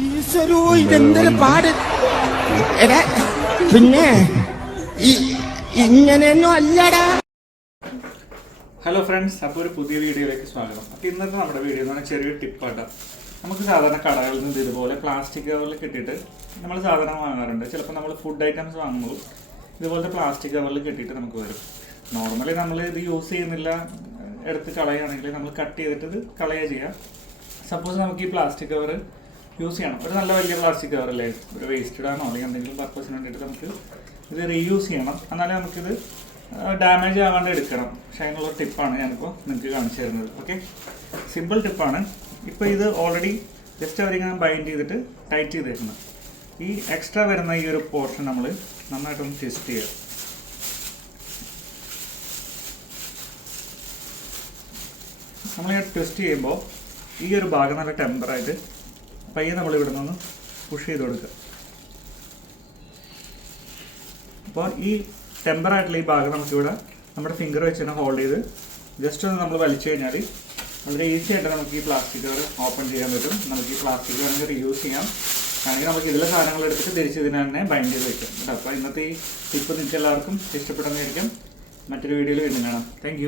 ഈശ്വരോ ഇതെന്തൊരു പാട്. എടാ പിന്നെ ഇങ്ങനെയൊന്നും അല്ലടാ. ഹലോ ഫ്രണ്ട്സ്, അപ്പോൾ ഒരു പുതിയ വീഡിയോയിലേക്ക് സ്വാഗതം. അപ്പോൾ ഇന്നത്തെ നമ്മുടെ വീഡിയോ എന്ന് പറഞ്ഞാൽ ചെറിയൊരു ടിപ്പാട്ടോ. നമുക്ക് സാധാരണ കടകളിൽ നിന്ന് ഇതുപോലെ പ്ലാസ്റ്റിക് കവറിൽ കിട്ടിയിട്ട് നമ്മൾ സാധാരണ വാങ്ങാറുണ്ട്. ചിലപ്പോൾ നമ്മൾ ഫുഡ് ഐറ്റംസ് വാങ്ങുമ്പോൾ ഇതുപോലത്തെ പ്ലാസ്റ്റിക് കവറിൽ കിട്ടിയിട്ട് നമുക്ക് വരും. നോർമലി നമ്മൾ ഇത് യൂസ് ചെയ്യുന്നില്ല, എടുത്ത് കളയുകയാണെങ്കിൽ നമ്മൾ കട്ട് ചെയ്തിട്ട് ഇത് കളയുക ചെയ്യാം. സപ്പോസ് നമുക്ക് ഈ പ്ലാസ്റ്റിക് കവർ യൂസ് ചെയ്യണം, ഒരു നല്ല വലിയ പ്ലാസ്റ്റിക് കവറല്ലേ, ഒരു വേസ്റ്റ് ഇടാനോ അല്ലെങ്കിൽ എന്തെങ്കിലും പർപ്പസിന് വേണ്ടിയിട്ട് നമുക്ക് ഇത് റീയൂസ് ചെയ്യണം. എന്നാലേ നമുക്കിത് ഡാമേജ് ആവാണ്ട് എടുക്കണം. പക്ഷേ അതിനുള്ള ടിപ്പാണ് ഞാനിപ്പോൾ നിങ്ങൾക്ക് കാണിച്ചു തരുന്നത്. ഓക്കെ, സിമ്പിൾ ടിപ്പാണ്. ഇപ്പോൾ ഇത് ഓൾറെഡി ജസ്റ്റ് അവരിങ്ങനെ ബൈൻഡ് ചെയ്തിട്ട് ടൈറ്റ് ചെയ്ത് തരുന്നത്. ഈ എക്സ്ട്രാ വരുന്ന ഈ ഒരു പോർഷൻ നമ്മൾ നന്നായിട്ടൊന്ന് ട്വിസ്റ്റ് ചെയ്യുക. നമ്മളിങ്ങനെ ട്വിസ്റ്റ് ചെയ്യുമ്പോൾ ഈ ഒരു ഭാഗം നല്ല ടെമ്പറായിട്ട് പയ്യെ നമ്മൾ ഇവിടെ നിന്ന് പുഷ് ചെയ്ത് കൊടുക്കുക. അപ്പോൾ ഈ ടെമ്പറായിട്ടുള്ള ഈ ഭാഗം നമുക്കിവിടെ നമ്മുടെ ഫിംഗർ വെച്ച് തന്നെ ഹോൾഡ് ചെയ്ത് ജസ്റ്റ് ഒന്ന് നമ്മൾ വലിച്ചു കഴിഞ്ഞാൽ വളരെ ഈസി ആയിട്ട് നമുക്ക് ഈ പ്ലാസ്റ്റിക് കവർ ഓപ്പൺ ചെയ്യാൻ പറ്റും. നമുക്ക് ഈ പ്ലാസ്റ്റിക് വേണമെങ്കിൽ റീയൂസ് ചെയ്യാം, അല്ലെങ്കിൽ നമുക്ക് ഇതിലെ സാധനങ്ങൾ എടുത്തിട്ട് തിരിച്ച് ഇതിനെ തന്നെ ബൈൻഡ് ചെയ്ത് വയ്ക്കാം കേട്ടോ. അപ്പോൾ ഇന്നത്തെ ഈ ടിപ്പ് നിങ്ങൾക്ക് എല്ലാവർക്കും ഇഷ്ടപ്പെടുന്നതായിരിക്കും. മറ്റൊരു വീഡിയോയിൽ വീണ്ടും കാണാം. താങ്ക്